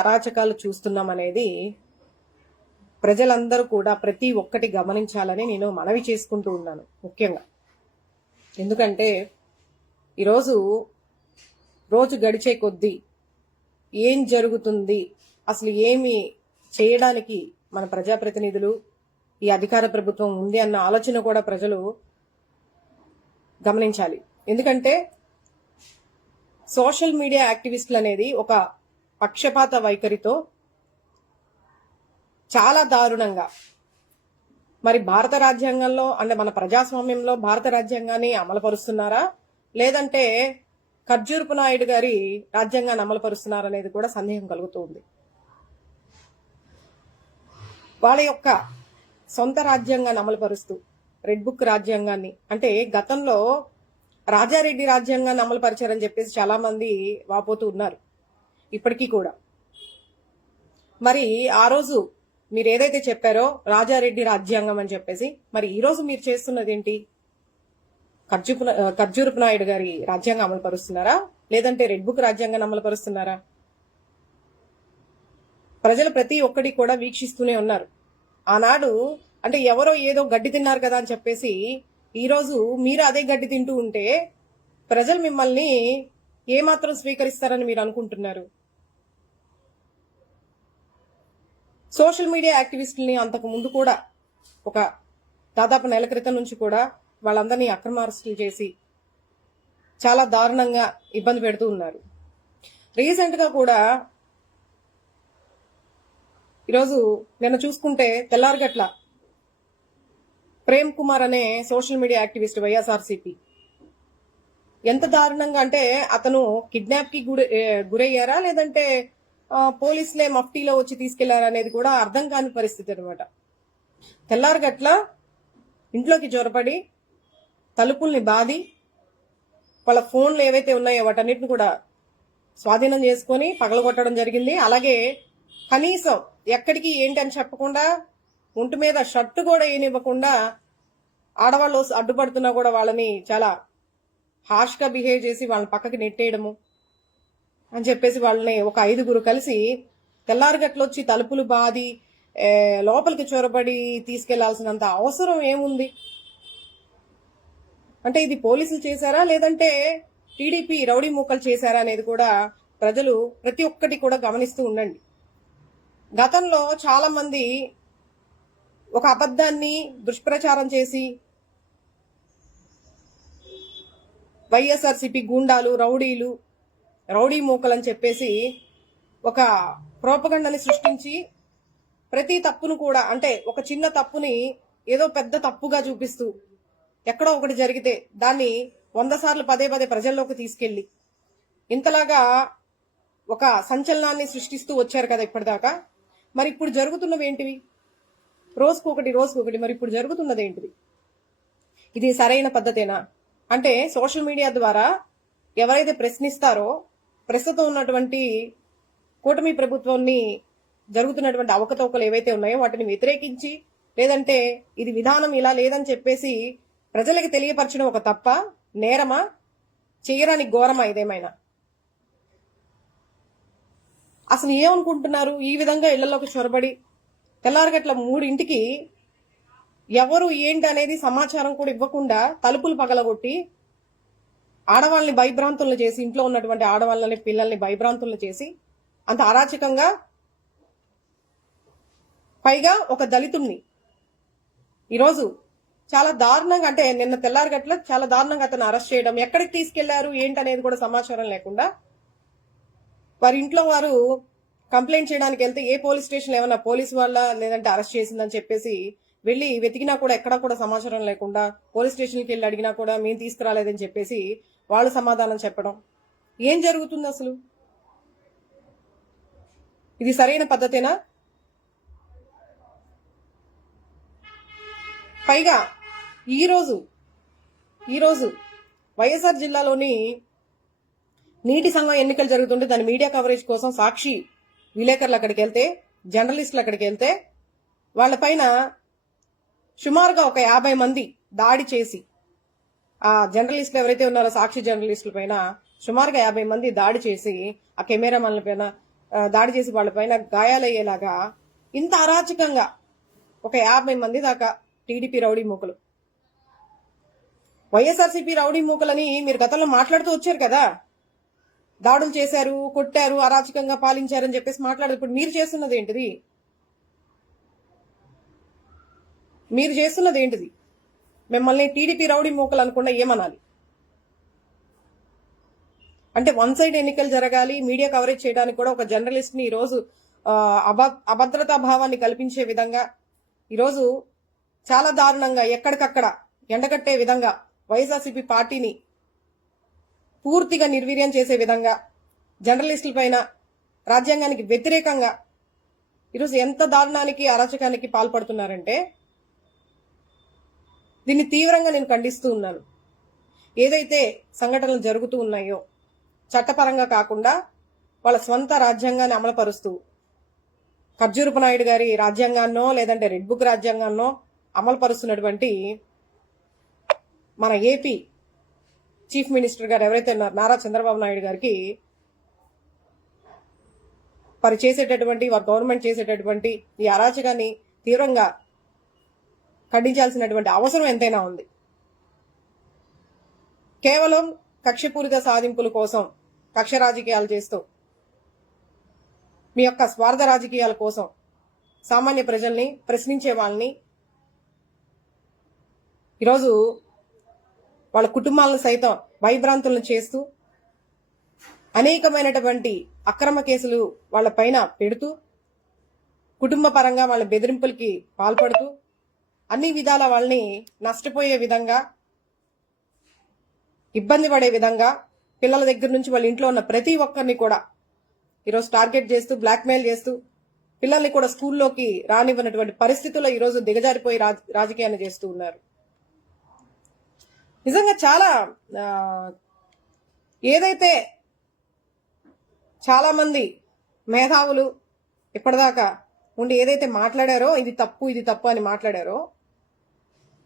అరాచకాలు చూస్తున్నాం అనేది ప్రజలందరూ కూడా ప్రతి ఒక్కటి గమనించాలని నేను మనవి చేసుకుంటూ ఉన్నాను ముఖ్యంగా. ఎందుకంటే ఈరోజు రోజు గడిచే కొద్దీ ఏం జరుగుతుంది అసలు ఏమి చేయడానికి మన ప్రజాప్రతినిధులు ఈ అధికార ప్రభుత్వం ఉంది అన్న ఆలోచన కూడా ప్రజలు గమనించాలి. ఎందుకంటే సోషల్ మీడియా యాక్టివిస్టులు అనేది ఒక పక్షపాత వైఖరితో చాలా దారుణంగా. మరి భారత రాజ్యాంగంలో అంటే మన ప్రజాస్వామ్యంలో భారత రాజ్యాంగాన్ని అమలుపరుస్తున్నారా? లేదంటే ఖర్జూర్పు నాయుడు గారి రాజ్యాంగాన్ని అమలుపరుస్తున్నారనేది కూడా సందేహం కలుగుతుంది వాళ్ళ యొక్క సొంత రాజ్యాంగాన్ని అమలుపరుస్తూ రెడ్ బుక్ రాజ్యాంగాన్ని అంటే గతంలో రాజారెడ్డి రాజ్యాంగాన్ని అమలుపరిచారని చెప్పేసి చాలా మంది వాపోతూ ఉన్నారు. ఇప్పటికీ కూడా. మరి ఆ రోజు మీరు ఏదైతే చెప్పారో రాజారెడ్డి రాజ్యాంగం అని చెప్పేసి మరి ఈ రోజు మీరు చేస్తున్నది ఏంటి? ఖర్జూపు ఖర్జూరపు నాయుడు గారి రాజ్యాంగం అమలు పరుస్తున్నారా? లేదంటే రెడ్ బుక్ రాజ్యాంగాన్ని అమలు పరుస్తున్నారా? ప్రజలు ప్రతి ఒక్కటి కూడా వీక్షిస్తూనే ఉన్నారు. ఆనాడు అంటే ఎవరో ఏదో గడ్డి తిన్నారు కదా అని చెప్పేసి ఈ రోజు మీరు అదే గడ్డి తింటూ ఉంటే ప్రజలు మిమ్మల్ని ఏమాత్రం స్వీకరిస్తారని మీరు అనుకుంటున్నారు? సోషల్ మీడియా యాక్టివిస్టుల్ని అంతకు ముందు కూడా ఒక దాదాపు నెల క్రితం నుంచి కూడా వాళ్ళందరినీ అక్రమ అరెస్టులు చేసి చాలా దారుణంగా ఇబ్బంది పెడుతూ ఉన్నారు. రీసెంట్గా కూడా ఈరోజు నిన్న చూసుకుంటే తెల్లారిగట్ల ప్రేమ్ కుమార్ అనే సోషల్ మీడియా యాక్టివిస్ట్ వైఎస్ఆర్సీపీ ఎంత దారుణంగా అంటే అతను కిడ్నాప్కి గురయ్యారా లేదంటే పోలీసులే మఫ్టీలో వచ్చి తీసుకెళ్ళారు అనేది కూడా అర్థం కాని పరిస్థితి అనమాట తెల్లారగట్ల ఇంట్లోకి జ్వరపడి తలుపుల్ని బాది వాళ్ళ ఫోన్లు ఏవైతే ఉన్నాయో వాటన్నిటిని కూడా స్వాధీనం చేసుకొని పగలగొట్టడం జరిగింది. అలాగే కనీసం ఎక్కడికి ఏంటి అని చెప్పకుండా ఒంటి మీద షర్టు కూడా ఏనివ్వకుండా ఆడవాళ్ళు అడ్డుపడుతున్నా కూడా వాళ్ళని చాలా హాష్గా బిహేవ్ చేసి వాళ్ళని పక్కకి నెట్టేయడము. అని చెప్పేసి వాళ్ళని ఒక ఐదుగురు కలిసి తెల్లారిగట్లొచ్చి తలుపులు బాది లోపలికి చొరబడి తీసుకెళ్ళాల్సినంత అవసరం ఏముంది? అంటే ఇది పోలీసులు చేశారా? లేదంటే టీడీపీ రౌడీ మూకలు చేశారా అనేది కూడా ప్రజలు ప్రతి ఒక్కటి కూడా గమనిస్తూ ఉండండి. గతంలో చాలా మంది ఒక అబద్ధాన్ని దుష్ప్రచారం చేసి వైఎస్ఆర్సీపీ గూండాలు రౌడీలు రౌడీ మూకలని చెప్పేసి ఒక ప్రోపగండని సృష్టించి ప్రతి తప్పును కూడా అంటే ఒక చిన్న తప్పుని ఏదో పెద్ద తప్పుగా చూపిస్తూ ఎక్కడో ఒకటి జరిగితే దాన్ని వంద సార్లు పదే పదే ప్రజల్లోకి తీసుకెళ్ళి ఇంతలాగా ఒక సంచలనాన్ని సృష్టిస్తూ వచ్చారు కదా ఇప్పటిదాకా. మరి ఇప్పుడు జరుగుతున్నవి ఏంటివి? రోజుకు ఒకటి రోజుకు ఒకటి మరి ఇప్పుడు జరుగుతున్నది ఏంటిది? ఇది సరైన పద్ధతేనా? అంటే సోషల్ మీడియా ద్వారా ఎవరైతే ప్రశ్నిస్తారో ప్రస్తుతం ఉన్నటువంటి కూటమి ప్రభుత్వాన్ని జరుగుతున్నటువంటి అవకతవకలు ఏవైతే ఉన్నాయో వాటిని వ్యతిరేకించి లేదంటే ఇది విధానం ఇలా లేదని చెప్పేసి ప్రజలకు తెలియపరచడం ఒక తప్ప నేరమా? చేయరాని ఘోరమా ఇదేమైనా? అసలు ఏమనుకుంటున్నారు? ఈ విధంగా ఇళ్ళలోకి చొరబడి తెల్లారగట్ల మూడింటికి ఎవరు ఏంటి అనేది సమాచారం కూడా ఇవ్వకుండా తలుపులు పగలగొట్టి ఆడవాళ్ళని భయభ్రాంతులను చేసి ఇంట్లో ఉన్నటువంటి ఆడవాళ్ళని పిల్లల్ని భయభ్రాంతులను చేసి అంత అరాచకంగా పైగా ఒక దళితుణ్ణి. ఈరోజు చాలా దారుణంగా అంటే నిన్న తెల్లారిగట్ల చాలా దారుణంగా అతను అరెస్ట్ చేయడం ఎక్కడికి తీసుకెళ్ళారు ఏంటి అనేది కూడా సమాచారం లేకుండా వారి ఇంట్లో వారు కంప్లైంట్ చేయడానికి వెళ్తే ఏ పోలీస్ స్టేషన్ ఏమైనా పోలీస్ వాళ్ళ లేదంటే అరెస్ట్ చేసిందని చెప్పేసి వెళ్ళి వెతికినా కూడా ఎక్కడా కూడా సమాచారం లేకుండా పోలీస్ స్టేషన్కి వెళ్ళి అడిగినా కూడా మేము తీసుకురాలేదని చెప్పేసి వాళ్ళు సమాధానం చెప్పడం. ఏం జరుగుతుంది అసలు? ఇది సరైన పద్ధతేనా? పైగా ఈరోజు ఈరోజు వైఎస్ఆర్ జిల్లాలోని నీటి సంఘం ఎన్నికలు జరుగుతుంటే దాని మీడియా కవరేజ్ కోసం సాక్షి విలేకరులు అక్కడికి వెళ్తే జర్నలిస్టులు అక్కడికి వెళ్తే వాళ్ళపైన సుమారుగా ఒక యాభై మంది దాడి చేసి ఆ జర్నలిస్టులు ఎవరైతే ఉన్నారో సాక్షి జర్నలిస్టుల పైన సుమారుగా యాభై మంది దాడి చేసి ఆ కెమెరామెన్ల పైన దాడి చేసి వాళ్ళపైన గాయాలయ్యేలాగా ఇంత అరాచకంగా ఒక యాభై మంది దాకా టీడీపీ రౌడీ మూకలు. వైఎస్ఆర్సీపీ రౌడీ మూకలని మీరు గతంలో మాట్లాడుతూ వచ్చారు కదా. దాడులు చేశారు కొట్టారు అరాచకంగా పాలించారని చెప్పేసి మాట్లాడారు. ఇప్పుడు మీరు చేస్తున్నది ఏంటిది? మీరు చేస్తున్నది ఏంటిది? మిమ్మల్ని టీడీపీ రౌడీ మూకలు అనుకుండా ఏమనాలి? అంటే వన్ సైడ్ ఎన్నికలు జరగాలి మీడియా కవరేజ్ చేయడానికి కూడా ఒక జర్నలిస్ట్ని ఈరోజు అభ అభద్రతా భావాన్ని కల్పించే విధంగా ఈరోజు చాలా దారుణంగా ఎక్కడికక్కడ ఎండగట్టే విధంగా వైఎస్ఆర్సీపీ పార్టీని పూర్తిగా నిర్వీర్యం చేసే విధంగా జర్నలిస్టుల పైన రాజ్యాంగానికి వ్యతిరేకంగా ఈరోజు ఎంత దారుణానికి అరాచకానికి పాల్పడుతున్నారంటే దీన్ని తీవ్రంగా నేను ఖండిస్తూ ఉన్నాను. ఏదైతే సంఘటనలు జరుగుతూ ఉన్నాయో చట్టపరంగా కాకుండా వాళ్ళ స్వంత రాజ్యాంగాన్ని అమలుపరుస్తూ ఖర్జూరపు నాయుడు గారి రాజ్యాంగాన్నో లేదంటే రెడ్ బుక్ రాజ్యాంగాన్నో అమలుపరుస్తున్నటువంటి మన ఏపీ చీఫ్ మినిస్టర్ గారు ఎవరైతే ఉన్నారు నారా చంద్రబాబు నాయుడు గారికి వారు చేసేటటువంటి వారి గవర్నమెంట్ చేసేటటువంటి ఈ అరాచకాన్ని తీవ్రంగా ఖండించాల్సినటువంటి అవసరం ఎంతైనా ఉంది. కేవలం కక్షపూరిత సాధింపుల కోసం కక్ష రాజకీయాలు చేస్తూ మీ యొక్క స్వార్థ రాజకీయాల కోసం సామాన్య ప్రజల్ని ప్రశ్నించే వాళ్ళని ఈరోజు వాళ్ళ కుటుంబాలను సైతం భయభ్రాంతులను చేస్తూ అనేకమైనటువంటి అక్రమ కేసులు వాళ్ళ పైన పెడుతూ కుటుంబ పరంగా వాళ్ళ బెదిరింపులకి పాల్పడుతూ అన్ని విధాల వాళ్ళని నష్టపోయే విధంగా ఇబ్బంది పడే విధంగా పిల్లల దగ్గర నుంచి వాళ్ళ ఇంట్లో ఉన్న ప్రతి ఒక్కరిని కూడా ఈరోజు టార్గెట్ చేస్తూ బ్లాక్మెయిల్ చేస్తూ పిల్లల్ని కూడా స్కూల్లోకి రానివ్వనటువంటి పరిస్థితుల్లో ఈరోజు దిగజారిపోయి రాజ- రాజకీయాన్ని చేస్తూ ఉన్నారు. నిజంగా చాలా ఏదైతే చాలా మంది మేధావులు ఇప్పటిదాకా ఉండి ఏదైతే మాట్లాడారో ఇది తప్పు ఇది తప్పు అని మాట్లాడారో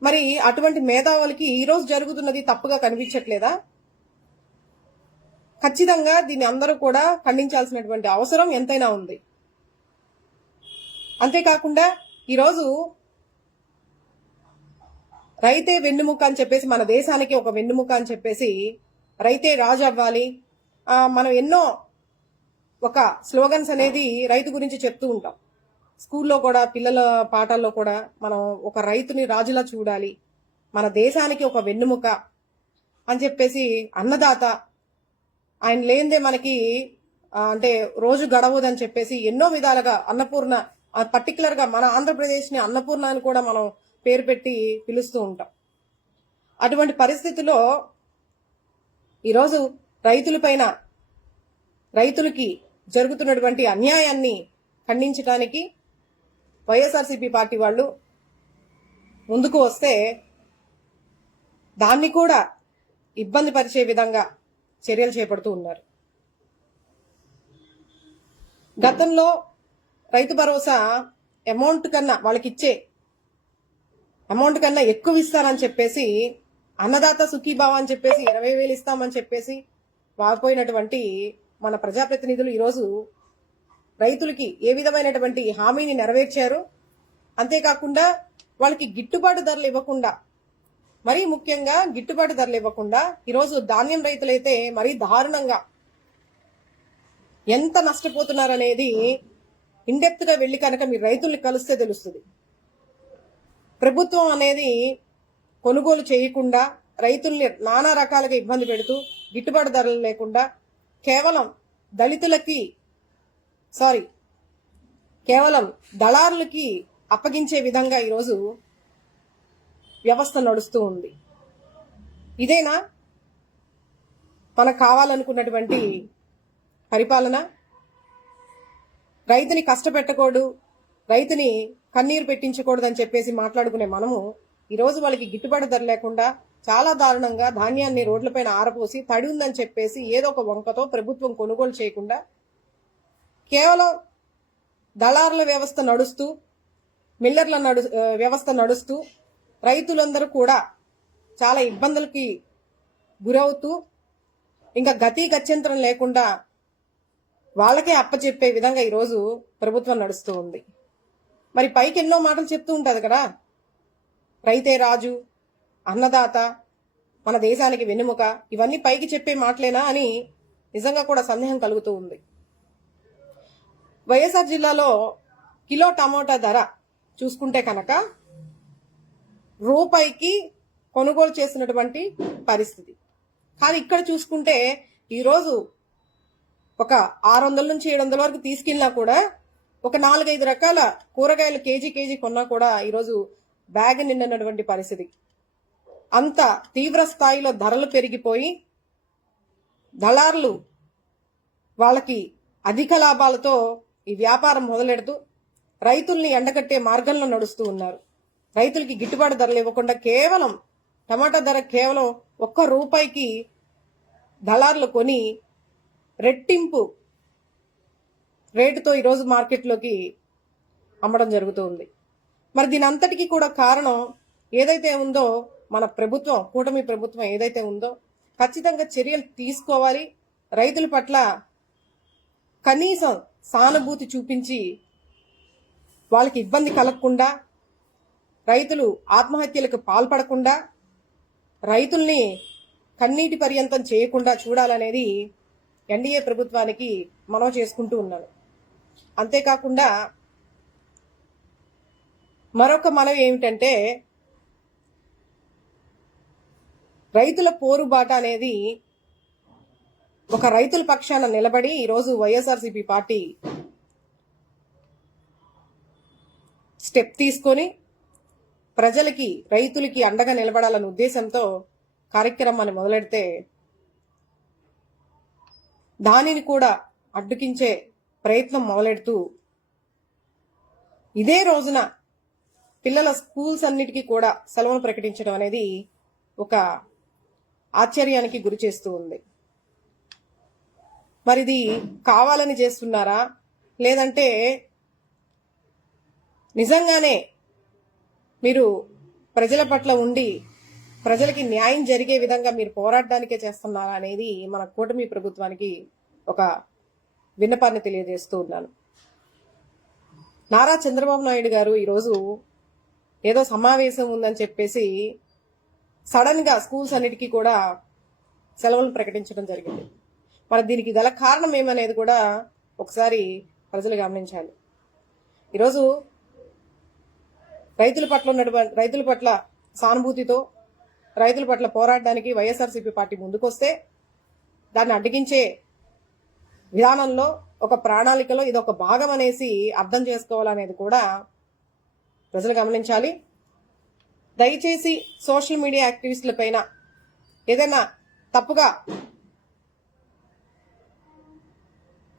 మరి అటువంటి మేధావులకి ఈ రోజు జరుగుతున్నది తప్పుగా కనిపించట్లేదా? ఖచ్చితంగా దీన్ని అందరూ కూడా ఖండించాల్సినటువంటి అవసరం ఎంతైనా ఉంది. అంతేకాకుండా ఈరోజు రైతే వెన్నుముక అని చెప్పేసి మన దేశానికి ఒక వెన్నుముక అని చెప్పేసి రైతే రాజు అవ్వాలి మనం ఎన్నో ఒక స్లోగన్స్ అనేది రైతు గురించి చెప్తూ ఉంటాం. స్కూల్లో కూడా పిల్లల పాఠాల్లో కూడా మనం ఒక రైతుని రాజులా చూడాలి. మన దేశానికి ఒక వెన్నుముక అని చెప్పేసి అన్నదాత ఆయన లేనిదే మనకి అంటే రోజు గడవదని చెప్పేసి ఎన్నో విధాలుగా అన్నపూర్ణ పర్టికులర్గా మన ఆంధ్రప్రదేశ్ని అన్నపూర్ణ అని కూడా మనం పేరు పెట్టి పిలుస్తూ ఉంటాం. అటువంటి పరిస్థితిలో ఈరోజు రైతులపైన రైతులకి జరుగుతున్నటువంటి అన్యాయాన్ని ఖండించడానికి వైఎస్ఆర్సీపీ పార్టీ వాళ్ళు ముందుకు వస్తే దాన్ని కూడా ఇబ్బంది పరిచే విధంగా చర్యలు చేపడుతూ ఉన్నారు. గతంలో రైతు భరోసా అమౌంట్ కన్నా వాళ్ళకి ఇచ్చే అమౌంట్ కన్నా ఎక్కువ ఇస్తారని చెప్పేసి అన్నదాత సుఖీభావ అని చెప్పేసి ఇరవై వేలు ఇస్తామని చెప్పేసి వాపోయినటువంటి మన ప్రజాప్రతినిధులు ఈరోజు రైతులకి ఏ విధమైనటువంటి హామీని నెరవేర్చారు? అంతేకాకుండా వాళ్ళకి గిట్టుబాటు ధరలు ఇవ్వకుండా మరీ ముఖ్యంగా గిట్టుబాటు ధరలు ఇవ్వకుండా ఈరోజు ధాన్యం రైతులైతే మరీ దారుణంగా ఎంత నష్టపోతున్నారనేది ఇండెప్త్గా వెళ్ళి కనుక మీరు రైతుల్ని కలిస్తే తెలుస్తుంది. ప్రభుత్వం అనేది కొనుగోలు చేయకుండా రైతుల్ని నానా రకాలుగా ఇబ్బంది పెడుతూ గిట్టుబాటు ధరలు లేకుండా కేవలం దళితులకి సారీ. కేవలం దళారులకి అప్పగించే విధంగా ఈరోజు వ్యవస్థ నడుస్తూ ఉంది. ఇదేనా? మనకు కావాలనుకున్నటువంటి పరిపాలన? రైతుని కష్టపెట్టకూడదు రైతుని కన్నీరు పెట్టించకూడదు అని చెప్పేసి మాట్లాడుకునే మనము ఈరోజు వాళ్ళకి గిట్టుబాటు ధర లేకుండా చాలా దారుణంగా ధాన్యాన్ని రోడ్లపైన ఆరపోసి తడి ఉందని చెప్పేసి ఏదో ఒక వంకతో ప్రభుత్వం కొనుగోలు చేయకుండా కేవలం దళారుల వ్యవస్థ నడుస్తూ మిల్లర్ల నడు వ్యవస్థ నడుస్తూ రైతులందరూ కూడా చాలా ఇబ్బందులకి గురవుతూ ఇంకా గతి గత్యంతరం లేకుండా వాళ్ళకే అప్పచెప్పే విధంగా ఈరోజు ప్రభుత్వం నడుస్తూ ఉంది. మరి పైకి ఎన్నో మాటలు చెప్తూ ఉంటుంది కదా? రైతే రాజు అన్నదాత మన దేశానికి వెన్నుముక ఇవన్నీ పైకి చెప్పే మాటలేనా అని నిజంగా కూడా సందేహం కలుగుతూ ఉంది. వైఎస్ఆర్ జిల్లాలో కిలో టమోటా ధర చూసుకుంటే కనుక రూపాయికి కొనుగోలు చేసినటువంటి పరిస్థితి. కానీ ఇక్కడ చూసుకుంటే ఈరోజు ఒక ఆరు వందల నుంచి ఏడు వందల వరకు తీసుకెళ్ళినా కూడా ఒక నాలుగైదు రకాల కూరగాయలు కేజీ కేజీ కొన్నా కూడా ఈరోజు బ్యాగ్ నిండినటువంటి పరిస్థితి. అంత తీవ్ర స్థాయిలో ధరలు పెరిగిపోయి దళారులు వాళ్ళకి అధిక లాభాలతో ఈ వ్యాపారం మొదలెడుతూ రైతుల్ని ఎండగట్టే మార్గంలో నడుస్తూ ఉన్నారు. రైతులకి గిట్టుబాటు ధరలు ఇవ్వకుండా కేవలం టమాటా ధర కేవలం ఒక్క రూపాయికి దళార్లు కొని రెట్టింపు రేటుతో ఈరోజు మార్కెట్లోకి అమ్మడం జరుగుతుంది మరి దీని అంతటికీ కూడా కారణం ఏదైతే ఉందో మన ప్రభుత్వం కూటమి ప్రభుత్వం ఏదైతే ఉందో ఖచ్చితంగా చర్యలు తీసుకోవాలి. రైతుల పట్ల కనీసం సానుభూతి చూపించి వాళ్ళకి ఇబ్బంది కలగకుండా రైతులు ఆత్మహత్యలకు పాల్పడకుండా రైతుల్ని కన్నీటి పర్యంతం చేయకుండా చూడాలనేది ఎన్డీఏ ప్రభుత్వానికి మనం చేసుకుంటూ ఉన్నాను. అంతేకాకుండా మరొక మనవి ఏమిటంటే రైతుల పోరుబాట అనేది ఒక రైతుల పక్షాన నిలబడి ఈరోజు వైఎస్ఆర్సీపీ పార్టీ స్టెప్ తీసుకొని ప్రజలకి రైతులకి అండగా నిలబడాలనే ఉద్దేశంతో కార్యక్రమాన్ని మొదలెడితే దానిని కూడా అడ్డుకించే ప్రయత్నం మొదలెడుతూ ఇదే రోజున పిల్లల స్కూల్స్ అన్నిటికీ కూడా సెలవులు ప్రకటించడం అనేది ఒక ఆశ్చర్యానికి గురి చేస్తూ ఉంది. మరిది కావాలని చేస్తున్నారా? లేదంటే నిజంగానే మీరు ప్రజల పట్ల ఉండి ప్రజలకి న్యాయం జరిగే విధంగా మీరు పోరాడడానికే చేస్తున్నారా అనేది మన కూటమి ప్రభుత్వానికి ఒక విన్నపాన్ని తెలియజేస్తూ ఉన్నాను. నారా చంద్రబాబు నాయుడు గారు ఈరోజు ఏదో సమావేశం ఉందని చెప్పేసి సడన్గా స్కూల్స్ అన్నిటికీ కూడా సెలవులు ప్రకటించడం జరిగింది. మరి దీనికి గల కారణం ఏమనేది కూడా ఒకసారి ప్రజలు గమనించాలి. ఈరోజు రైతుల పట్ల ఉన్నటువంటి రైతుల పట్ల సానుభూతితో రైతుల పట్ల పోరాడడానికి వైఎస్ఆర్సీపీ పార్టీ ముందుకొస్తే దాన్ని అడ్డగించే విధానంలో ఒక ప్రణాళికలో ఇది ఒక భాగం అనేసి అర్థం చేసుకోవాలనేది కూడా ప్రజలు గమనించాలి. దయచేసి సోషల్ మీడియా యాక్టివిస్టుల పైన ఏదైనా తప్పుగా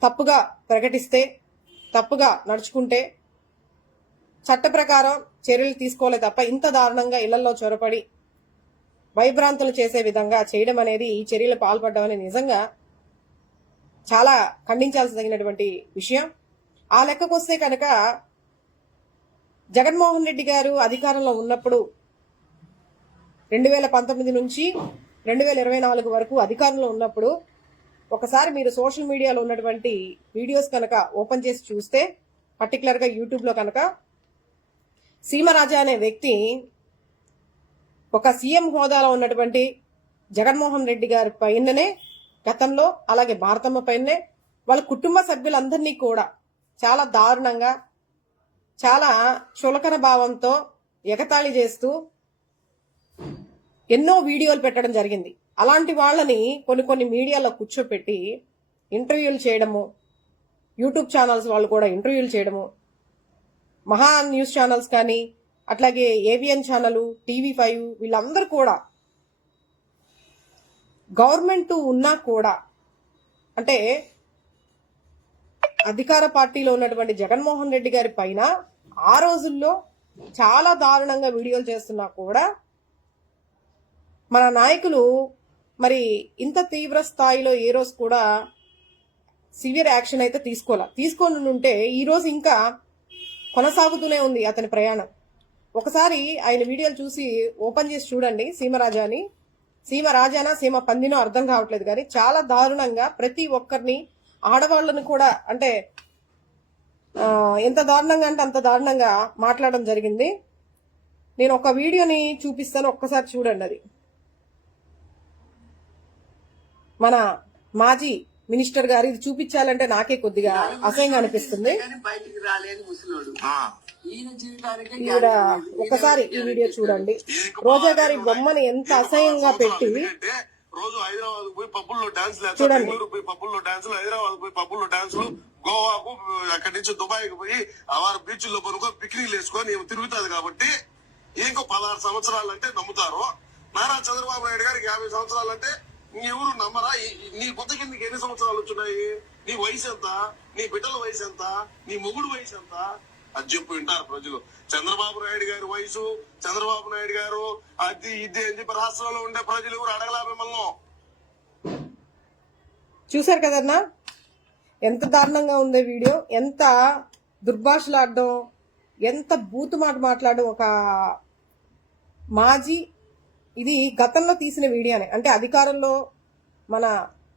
తప్పుగా ప్రకటిస్తే తప్పుగా నడుచుకుంటే చట్ట ప్రకారం చర్యలు తీసుకోలే తప్ప ఇంత దారుణంగా ఇళ్ళలో చొరపడి భయభ్రాంతులు చేసే విధంగా చేయడం అనేది ఈ చర్యలు పాల్పడడం అనేది నిజంగా చాలా ఖండించాల్సినటువంటి విషయం. ఆ లెక్కకొస్తే కనుక జగన్మోహన్ రెడ్డి గారు అధికారంలో ఉన్నప్పుడు రెండు వేల పంతొమ్మిది నుంచి రెండు వేల ఇరవై నాలుగు వరకు అధికారంలో ఉన్నప్పుడు ఒకసారి మీరు సోషల్ మీడియాలో ఉన్నటువంటి వీడియోస్ కనుక ఓపెన్ చేసి చూస్తే పర్టికులర్గా యూట్యూబ్లో కనుక సీమరాజా అనే వ్యక్తి ఒక సీఎం హోదాలో ఉన్నటువంటి జగన్మోహన్ రెడ్డి గారి పైననే గతంలో అలాగే భారతమ్మ పైననే వాళ్ళ కుటుంబ సభ్యులందరినీ కూడా చాలా దారుణంగా చాలా చులకన భావంతో ఎగతాళి చేస్తూ ఎన్నో వీడియోలు పెట్టడం జరిగింది. అలాంటి వాళ్ళని కొన్ని కొన్ని మీడియాలో కూర్చోపెట్టి ఇంటర్వ్యూలు చేయడము యూట్యూబ్ ఛానల్స్ వాళ్ళు కూడా ఇంటర్వ్యూలు చేయడము మహా న్యూస్ ఛానల్స్ కానీ అట్లాగే ఏవిఎన్ ఛానల్ టీవీ ఫైవ్ వీళ్ళందరూ కూడా గవర్నమెంట్ ఉన్నా కూడా అంటే అధికార పార్టీలో ఉన్నటువంటి జగన్మోహన్ రెడ్డి గారి పైన ఆ రోజుల్లో చాలా దారుణంగా వీడియోలు చేస్తున్నా కూడా మన నాయకులు మరి ఇంత తీవ్ర స్థాయిలో ఏ రోజు కూడా సివియర్ యాక్షన్ అయితే తీసుకోలే. తీసుకొని ఉంటే ఈ రోజు ఇంకా కొనసాగుతూనే ఉంది అతని ప్రయాణం. ఒకసారి ఆయన వీడియోలు చూసి ఓపెన్ చేసి చూడండి సీమరాజాని సీమ రాజానా సీమ పందినో అర్థం కావట్లేదు కానీ చాలా దారుణంగా ప్రతి ఒక్కరిని ఆడవాళ్ళను కూడా అంటే ఎంత దారుణంగా అంటే అంత దారుణంగా మాట్లాడడం జరిగింది. నేను ఒక వీడియోని చూపిస్తాను ఒక్కసారి చూడండి అది. మన మాజీ మినిస్టర్ గారు ఇది చూపించాలంటే నాకే కొద్దిగా అసహ్యంగా అనిపిస్తుంది. కానీ బయటికి రాలేని ముసలోడు. ఆ. ఈయన జీవితానికి ఈవిడ ఒకసారి ఈ వీడియో చూడండి. రోజా గారి బొమ్మని ఎంత అసహ్యంగా పెట్టి రోజు హైదరాబాద్ పోయి పబ్బుల్లో డాన్స్ లేక చూడండి. బెంగళూరు పోయి పబ్బుల్లో డాన్సులు హైదరాబాద్ పోయి పబ్బుల్లో డాన్సులు గోవాకు అక్కడి నుంచి దుబాయ్కు పోయి వారు బీచ్ల్లో పనుకో పిక్నిక్లు వేసుకొని తిరుగుతుంది కాబట్టి ఇంకో పదహారు సంవత్సరాలు అంటే నమ్ముతారు. నారా చంద్రబాబు నాయుడు గారికి యాభై సంవత్సరాలు అంటే నీ ఎవరు నమ్మరా? ఈ- నీ బుద్ధకి నీకు ఎన్ని సంవత్సరాలు వచ్చినాయి? నీ వయసు ఎంత? నీ బిడ్డల వయసు ఎంత? నీ మొగుడు వయసు ఎంత? అది చెప్పు వింటారు ప్రజలు. చంద్రబాబు నాయుడు గారి వయసు చంద్రబాబు నాయుడు గారు అది ఇది అని చెప్పి రాష్ట్రంలో ఉండే ప్రజలు ఎవరు అడగలా మిమ్మల్ని? చూశారు కదన్నా? ఎంత దారుణంగా ఉందో వీడియో. ఎంత దుర్భాషలాడడం. ఎంత బూతు మాట మాట్లాడడం ఒక మాజీ ఇది గతంలో తీసిన వీడియోనే. అంటే అధికారంలో మన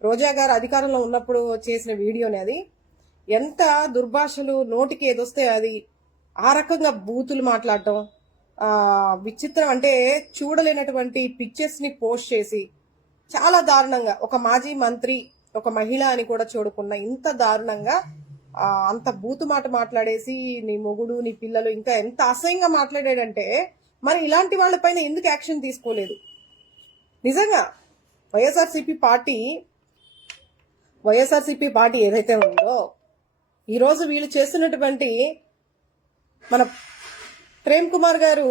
రోజా గారు అధికారంలో ఉన్నప్పుడు చేసిన వీడియోనే అది. ఎంత దుర్భాషలు నోటికి ఏదొస్తే అది ఆ రకంగా బూతులు మాట్లాడటం విచిత్రం అంటే చూడలేనటువంటి పిక్చర్స్ని పోస్ట్ చేసి చాలా దారుణంగా ఒక మాజీ మంత్రి ఒక మహిళ అని కూడా చూడకున్న ఇంత దారుణంగా అంత బూతు మాట మాట్లాడేసి నీ మొగుడు నీ పిల్లలు ఇంకా ఎంత అసహ్యంగా మాట్లాడాడంటే మరి ఇలాంటి వాళ్ళపైన ఎందుకు యాక్షన్ తీసుకోలేదు? నిజంగా వైఎస్ఆర్సీపీ పార్టీ వైఎస్ఆర్సీపీ పార్టీ ఏదైతే ఉందో ఈరోజు వీళ్ళు చేస్తున్నటువంటి మన ప్రేమ్ కుమార్ గారు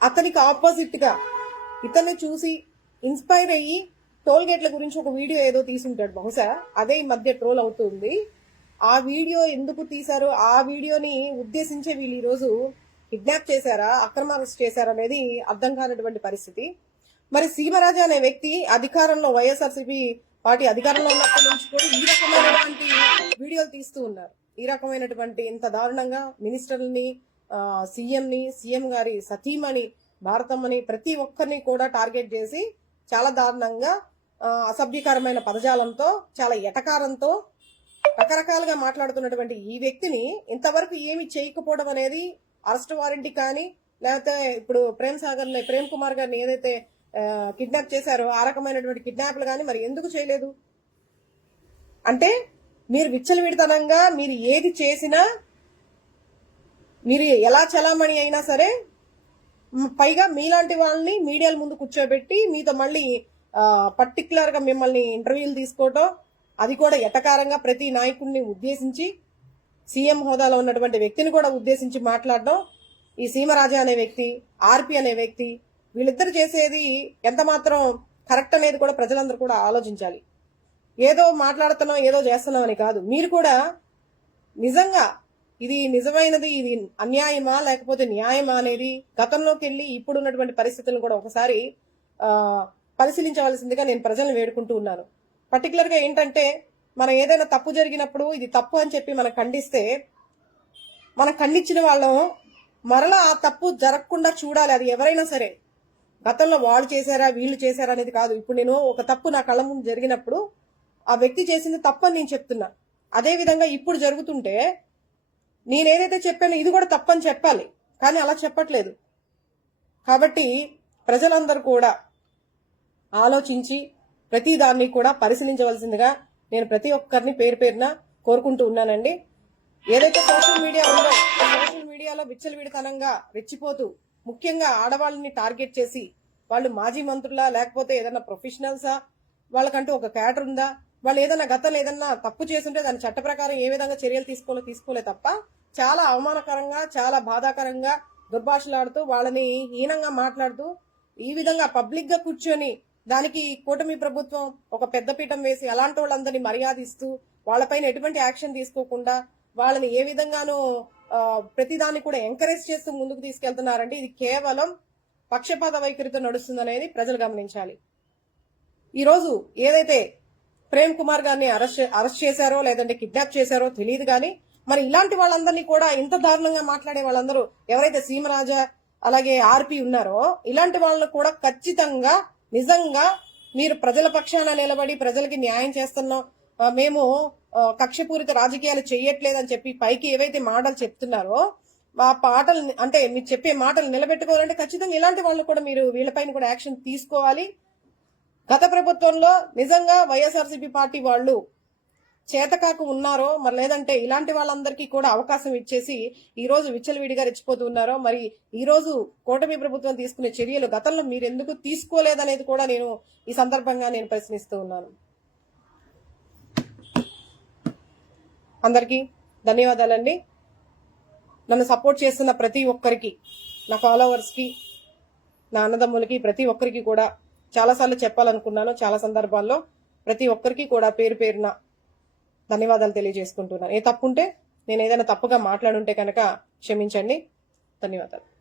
అతనికి ఆపోజిట్గా ఇతన్ని చూసి ఇన్స్పైర్ అయ్యి టోల్ గేట్ల గురించి ఒక వీడియో ఏదో తీసుంటాడు. బహుశా అదే ఈ మధ్య ట్రోల్ అవుతుంది. ఆ వీడియో ఎందుకు తీశారు? ఆ వీడియోని ఉద్దేశించే వీళ్ళు ఈరోజు కిడ్నాప్ చేశారా అక్రమ అరెస్ట్ చేశారా అనేది అర్థం కానటువంటి పరిస్థితి. మరి సీమరాజా అనే వ్యక్తి అధికారంలో వైఎస్ఆర్సీపీ పార్టీ అధికారంలో ఉన్నప్పటి నుంచి కూడా ఈ రకమైనటువంటి వీడియోలు తీస్తూ ఉన్నారు. ఈ రకమైనటువంటి ఇంత దారుణంగా మినిస్టర్ని సీఎంని సీఎం గారి సతీమణి భారతమ్మని ప్రతి ఒక్కరిని కూడా టార్గెట్ చేసి చాలా దారుణంగా అసభ్యకరమైన పదజాలంతో చాలా ఎటకారంతో రకరకాలుగా మాట్లాడుతున్నటువంటి ఈ వ్యక్తిని ఇంతవరకు ఏమి చేయకపోవడం అనేది అరెస్ట్ వారెంట్ కానీ లేకపోతే ఇప్పుడు ప్రేమ్ సాగర్ ప్రేమ్ కుమార్ గారిని ఏదైతే కిడ్నాప్ చేశారో ఆ రకమైనటువంటి కిడ్నాప్లు కానీ మరి ఎందుకు చేయలేదు? అంటే మీరు విచ్చలవిడితనంగా మీరు ఏది చేసినా మీరు ఎలా చలామణి అయినా సరే పైగా మీలాంటి వాళ్ళని మీడియాల ముందు కూర్చోబెట్టి మీతో మళ్ళీ పర్టికులర్గా మిమ్మల్ని ఇంటర్వ్యూలు తీసుకోవటం అది కూడా ఎటకారంగా ప్రతి నాయకుడిని ఉద్దేశించి సీఎం హోదాలో ఉన్నటువంటి వ్యక్తిని కూడా ఉద్దేశించి మాట్లాడడం ఈ సీమరాజా అనే వ్యక్తి ఆర్పి అనే వ్యక్తి వీళ్ళిద్దరు చేసేది ఎంత మాత్రం కరెక్ట్ అనేది కూడా ప్రజలందరూ కూడా ఆలోచించాలి. ఏదో మాట్లాడుతున్నాం ఏదో చేస్తున్నాం అని కాదు. మీరు కూడా నిజంగా ఇది నిజమైనది ఇది అన్యాయమా లేకపోతే న్యాయమా అనేది గతంలోకి వెళ్ళి ఇప్పుడు ఉన్నటువంటి పరిస్థితులను కూడా ఒకసారి పరిశీలించవలసిందిగా నేను ప్రజలను వేడుకుంటూ ఉన్నాను. పర్టికులర్గా ఏంటంటే మనం ఏదైనా తప్పు జరిగినప్పుడు ఇది తప్పు అని చెప్పి మనం ఖండిస్తే మనం ఖండించిన వాళ్ళం మరలా ఆ తప్పు జరగకుండా చూడాలి. అది ఎవరైనా సరే. గతంలో వాళ్ళు చేశారా వీళ్ళు చేశారా అనేది కాదు. ఇప్పుడు నేను ఒక తప్పు నా కళ్ళ ముందు జరిగినప్పుడు ఆ వ్యక్తి చేసింది తప్పు అని నేను చెప్తున్నా. అదేవిధంగా ఇప్పుడు జరుగుతుంటే నేనేదైతే చెప్పానో ఇది కూడా తప్పని చెప్పాలి. కానీ అలా చెప్పట్లేదు. కాబట్టి ప్రజలందరూ కూడా ఆలోచించి ప్రతిదాన్ని కూడా పరిశీలించవలసిందిగా నేను ప్రతి ఒక్కరిని పేరు పేరున కోరుకుంటూ ఉన్నానండి. ఏదైతే సోషల్ మీడియా ఉందో సోషల్ మీడియాలో విచ్చలవిడితనంగా రెచ్చిపోతూ ముఖ్యంగా ఆడవాళ్ళని టార్గెట్ చేసి వాళ్ళు మాజీ మంత్రులా లేకపోతే ఏదైనా ప్రొఫెషనల్సా వాళ్ళకంటూ ఒక క్యాటర్ ఉందా వాళ్ళు ఏదైనా గతంలో ఏదైనా తప్పు చేస్తుంటే దాని చట్ట ప్రకారం ఏ విధంగా చర్యలు తీసుకోవాలో తీసుకోలే తప్ప చాలా అవమానకరంగా చాలా బాధాకరంగా దుర్భాషలాడుతూ వాళ్ళని హీనంగా మాట్లాడుతూ ఈ విధంగా పబ్లిక్గా కూర్చొని దానికి కూటమి ప్రభుత్వం ఒక పెద్ద పీఠం వేసి అలాంటి వాళ్ళందరినీ మర్యాదిస్తూ వాళ్ళపైన ఎటువంటి యాక్షన్ తీసుకోకుండా వాళ్ళని ఏ విధంగానూ ప్రతిదాన్ని కూడా ఎంకరేజ్ చేస్తూ ముందుకు తీసుకెళ్తున్నారంటే ఇది కేవలం పక్షపాత వైఖరితో నడుస్తుందనేది ప్రజలు గమనించాలి. ఈరోజు ఏదైతే ప్రేమ్ కుమార్ గారిని అరెస్ట్ అరెస్ట్ చేశారో లేదంటే కిడ్నాప్ చేశారో తెలియదు కానీ మరి ఇలాంటి వాళ్ళందరినీ కూడా ఇంత దారుణంగా మాట్లాడే వాళ్ళందరూ ఎవరైతే సీమరాజా అలాగే ఆర్పి ఉన్నారో ఇలాంటి వాళ్ళని కూడా ఖచ్చితంగా నిజంగా మీరు ప్రజల పక్షాన నిలబడి ప్రజలకి న్యాయం చేస్తున్నాం. మేము కక్షపూరిత రాజకీయాలు చేయట్లేదని చెప్పి పైకి ఏవైతే మాటలు చెప్తున్నారో ఆ పాటలు అంటే మీరు చెప్పే మాటలు నిలబెట్టుకోవాలంటే ఖచ్చితంగా ఇలాంటి వాళ్ళు కూడా మీరు వీళ్ళపైన కూడా యాక్షన్ తీసుకోవాలి. గత ప్రభుత్వంలో నిజంగా వైఎస్ఆర్సీపీ పార్టీ వాళ్ళు చేతకాకు ఉన్నారో మరి లేదంటే ఇలాంటి వాళ్ళందరికీ కూడా అవకాశం ఇచ్చేసి ఈ రోజు విచ్చలవిడిగా రెచ్చిపోతూ ఉన్నారో మరి ఈ రోజు కూటమి ప్రభుత్వం తీసుకునే చర్యలు గతంలో మీరు ఎందుకు తీసుకోలేదనేది కూడా నేను ఈ సందర్భంగా నేను ప్రశ్నిస్తూ ఉన్నాను. అందరికీ ధన్యవాదాలండి. నన్ను సపోర్ట్ చేస్తున్న ప్రతి ఒక్కరికి నా ఫాలోవర్స్కి నా అన్నదమ్ములకి ప్రతి ఒక్కరికి కూడా చాలాసార్లు చెప్పాలనుకున్నాను చాలా సందర్భాల్లో. ప్రతి ఒక్కరికి కూడా పేరు పేరున ధన్యవాదాలు తెలియజేసుకుంటున్నాను. ఏ తప్పుంటే నేను ఏదైనా తప్పుగా మాట్లాడుంటే కనుక క్షమించండి. ధన్యవాదాలు.